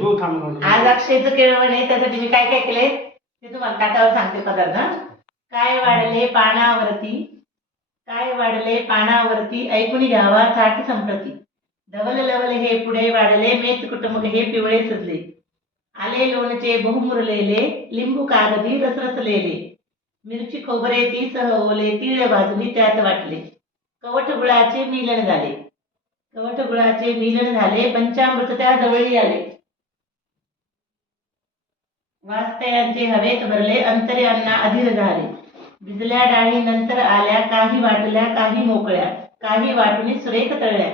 आज अक्षयचं केळवण आहे, त्यासाठी मी काय काय केलंय ते तुम्हाला ताटावर सांगते पदार्थ. काय वाढले पानावरती, काय वाढले पानावरती, ऐकून घ्यावा थाट संप्रती. धवल लवल हे पुढे वाढले, मेच कुटुंब हे पिवळे सजले. आले लोणचे बहुमुरलेले, लिंबू कागदी रसरसलेले. मिरची खोबरे ती सह ओले, तीळ भाजली त्यात वाटले. कवठ गुळाचे मिलन झाले, कवठ गुळाचे मिलन झाले, पंचामृत त्या जवळी आले. वास्तयांचे हवेत भरले, अंतरे अन्ना अधीर झाले. भिजल्या डाळी नंतर आल्या, काही वाटल्या काही मोकळ्या, काही वाटुनी सुरेख तळल्या.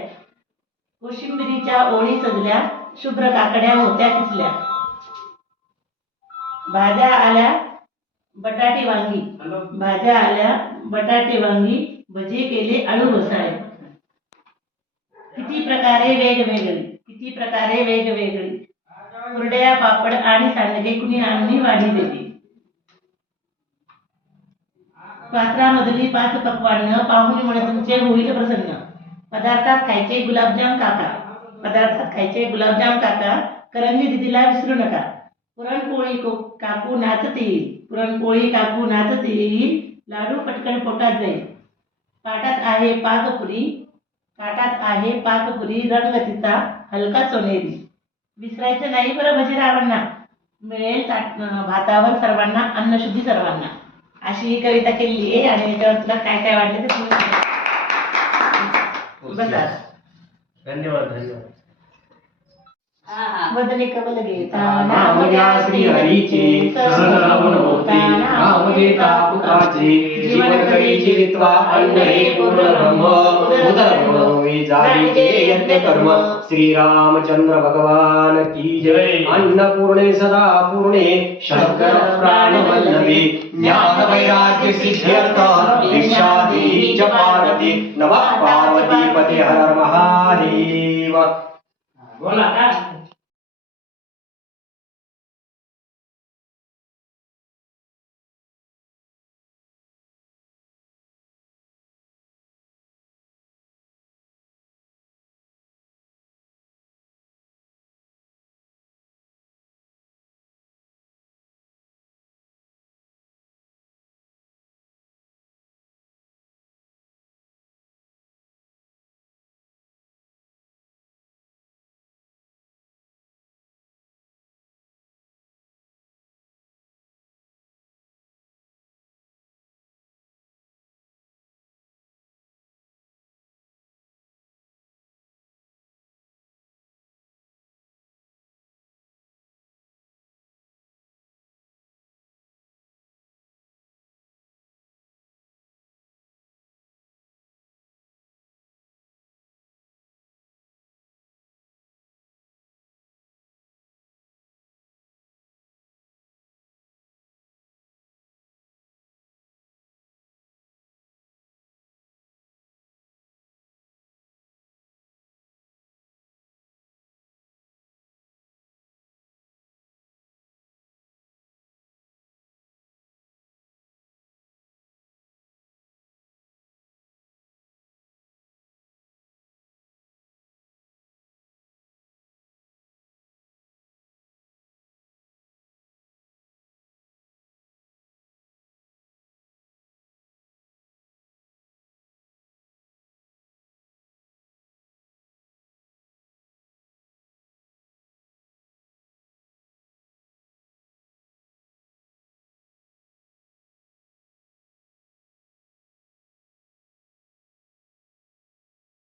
कोशिंबिरीच्या ओळी सजल्या, शुभ्र काकड्या होत्या किसल्या. भाज्या आल्या बटाटे वांगी, भाज्या आल्या बटाटे वांगी, भजे केले आळू घोसाळे. किती प्रकारे वेगवेगळी, किती प्रकारे वेगवेगळी. कुरड्या पापड आणि सांडगे कुणी आणली वाढी देते. पात्रामधली 5 पक्वान्न पाहुणे म्हणत तुमचे होईल प्रसन्न. पदार्थात खायचे गुलाबजाम काका, पदार्थात खायचे गुलाबजाम काका, करंजी दिदीला विसरू नका. पुरणपोळी काकू नाचत येईल, पुरणपोळी काकू नाचत येईल, लाडू पटकन पोटात जाईल. पाटात आहे पाकपुरी, ताटात आहे पाकपुरी, रंग तिचा हलका सोनेरी. विसरायचं नाही बरं भजीरावांना, मिळेल भातावर सर्वांना अन्नशुद्धी सर्वांना. अशी ही कविता केली आहे आणि याच्यावर तुला काय काय वाटलं ते तुम्ही बसा. धन्यवाद धन्यवाद. वदने कवल घेता नामद्या श्री हरीचे, सहस्रनाम होते नाम देता पुत्राचे. जीवन करी जीवित्वा अन्न हे पूर्ण ब्रह्म, उदर ब्रह्म जाईते यज्ञ कर्म. श्री रामचंद्र भगवान की जय. अन्नपूर्णे सदा पूर्णे, शंकर प्राण वल्लभे. ज्ञान वैराग्य सिद्ध्यर्थ, दीक्षा देहि च पार्वती. नमः पार्वती पते हर महादेव. बोला का